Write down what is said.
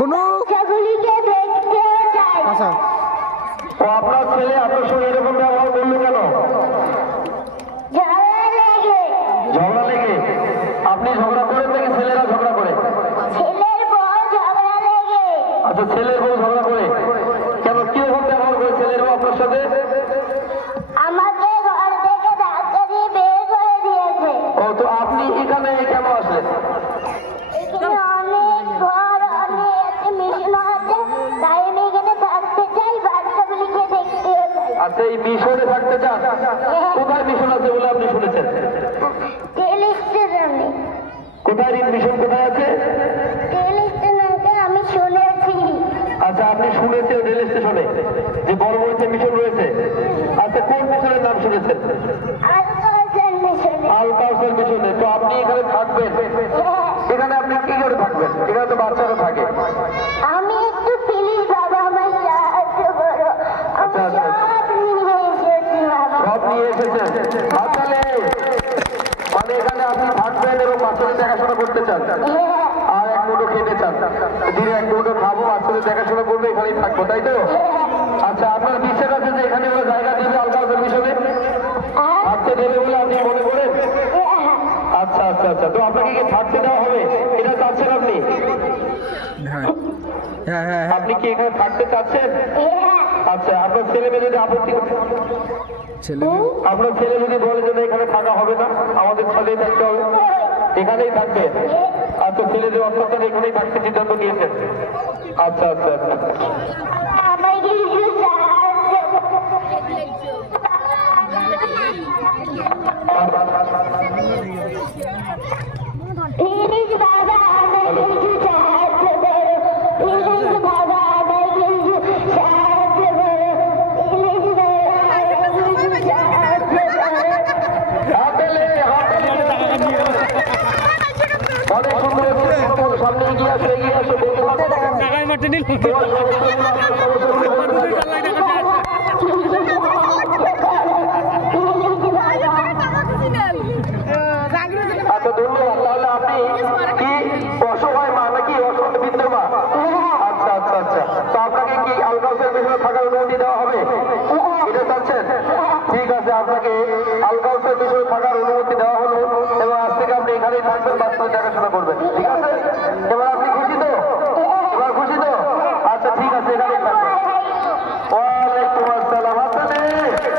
বাচ্চাগুলিকে দেখতেও চাই। আচ্ছা, ও আপনার ছেলে আপনার সঙ্গে এরকম ব্যবহার করলো কেন? ঝগড়া লেগে? আপনি ঝগড়া করেন নাকি ছেলেরা ঝগড়া করে? ছেলের বউ ঝগড়া লেগে। আচ্ছা, ছেলের বউ ঝগড়া করে কেন? কিরকম ব্যবহার করে ছেলের বউ আপনার সাথে? আমাকে ঘর থেকে ধাক্কা দিয়ে বের করে দিয়েছে। ও, তো আপনি এখানে কেন আসলেন? এখানে অনেক ঘর, অনেক মিশন আছে, তাই আমি এখানে থাকতে চাই, বাচ্চাগুলিকে দেখতেও চাই। আচ্ছা, এই মিশনে থাকতে চান? কোথায় মিশন আছে বলে আপনি শুনেছেন? রেল স্টেশনে। কোথায় মিশন কোথায় আছে? রেল স্টেশনে আমি শুনেছি। আচ্ছা, আপনি শুনেছেন রেল স্টেশনে যে বড় বড়তে মিশন রয়েছে? আচ্ছা, কোন মিশনের নাম শুনেছেন? আলকাউসার মিশনে। আলকাউসার মিশনে। তো আপনি এখানে থাকবেন? এখানে আপনি কি করে থাকবেন? এখানে তো বাচ্চারা থাকে। আমি একটু প্লিজ বাবা আমার সাহায্য করো। আমি আচ্ছা, আচ্ছা। সব নিয়ে এসেছি বাবা। সব নিয়ে এসেছেন? তাহলে মানে এখানে আপনি থাকবেন এবং বাচ্চাদের দেখাশোনা করতে চান, আর এক মুঠো খেতে চান, দিনে এক মুঠো খাবো, বাচ্চাদের দেখাশোনা করবে, এখানেই থাকবো, তাই তো? আচ্ছা, আপনার বিশ্বাস আছে যে এখানে ওরা জায়গা দেবে আলকাউসার মিশনে? থাকতে দেবে বলে আপনি মনে করেন? আচ্ছা আচ্ছা আচ্ছা, তো আপনাকে কি থাকতে দেওয়া হবে এটা চাচ্ছেন আপনি? হ্যাঁ হ্যাঁ হ্যাঁ হ্যাঁ, আপনি কি এখানে থাকতে চাচ্ছেন? আচ্ছা, আপনার ছেলে মেয়ে যদি আপত্তি করে? ছেলে আপনার ছেলে যদি বলে যে না, এখানে থাকা হবে না, আমাদের সাথেই থাকতে হবে, এখানেই থাকবে? আচ্ছা, ছেলেদের অত্যাচার এখানেই থাকতে সিদ্ধান্ত নিয়েছেন? আচ্ছা আচ্ছা আচ্ছা। আমাকে একটু সাহায্য প্লিজ বাবা, আমাকে একটু সাহায্য করো। প্লিজ বাবা, আমাকে একটু সাহায্য করো। প্লিজ বাবা, আমাকে একটু সাহায্য করো। হাতেলে, হাতেলে। অনেক সুন্দর হচ্ছে, সামনে এগিয়ে আসো, এগিয়ে আসো, বলতে পারো। টাকায় মাঠে নিল। তোমার সমস্যাগুলো, আপনার সমস্যাগুলো বলতে পারো। আচ্ছা, ধন্যবাদ। তাহলে আপনি কি অসহায় মা নাকি অসহায় মা? আচ্ছা আচ্ছা আচ্ছা, তো আপনাকে কি আলকাউসার মিশনে থাকার অনুমতি দেওয়া হবে এটা চাচ্ছেন? ঠিক আছে, আপনাকে আলকাউসার মিশনে থাকার অনুমতি দেওয়া হলো এবং আজ থেকে আপনি এখানেই থাকবেন, বাচ্চাদের দেখাশোনা করবেন, ঠিক আছে?